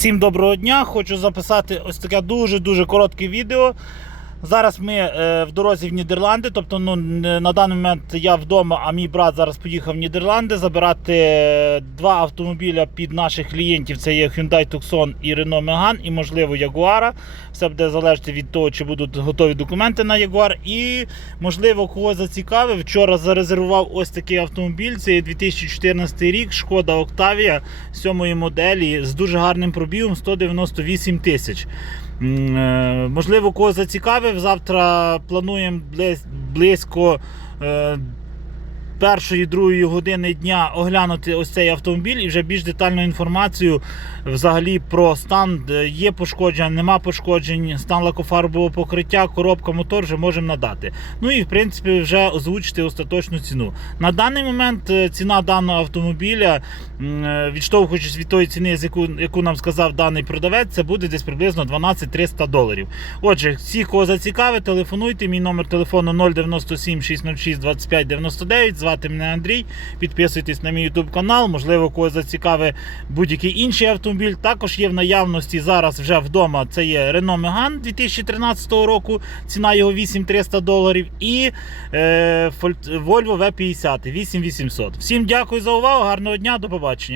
Всім доброго дня! Хочу записати ось таке дуже-дуже коротке відео. Зараз ми е, в дорозі в Нідерланди, тобто ну, на даний момент я вдома, а мій брат зараз поїхав в Нідерланди забирати е, два автомобіля під наших клієнтів. Це є Hyundai Tucson і Renault Megane, і можливо Jaguar. Все буде залежати від того, чи будуть готові документи на Jaguar. І можливо когось зацікавив. Вчора зарезервував ось такий автомобіль. Це є 2014 рік, шкода Octavia сьомої моделі з дуже гарним пробігом 198 тисяч. Е, Можливо, кого зацікавив. Завтра плануємо близ- близько е, першої другої години дня оглянути ось цей автомобіль і вже більш детальну інформацію взагалі про стан. Є пошкодження, нема пошкоджень, стан лакофарбового покриття, коробка, мотор вже можемо надати. Ну і в принципі вже озвучити остаточну ціну. На даний момент е, ціна даного автомобіля, е, відштовхуючись від тої ціни, з яку, яку нам сказав даний продавець, це буде десь приблизно 12-300 доларів. Отже, всі, кого зацікавить, телефонуйте. Мій номер телефону 097 606 25 99. Звати мене Андрій. Підписуйтесь на мій YouTube канал. Можливо, когось зацікавить будь-який інший автомобіль. Також є в наявності зараз вже вдома. Це є Renault Megane 2013 року. Ціна його 8300 доларів. І е, Volvo V50 8800. Всім дякую за увагу. Гарного дня, до побачення.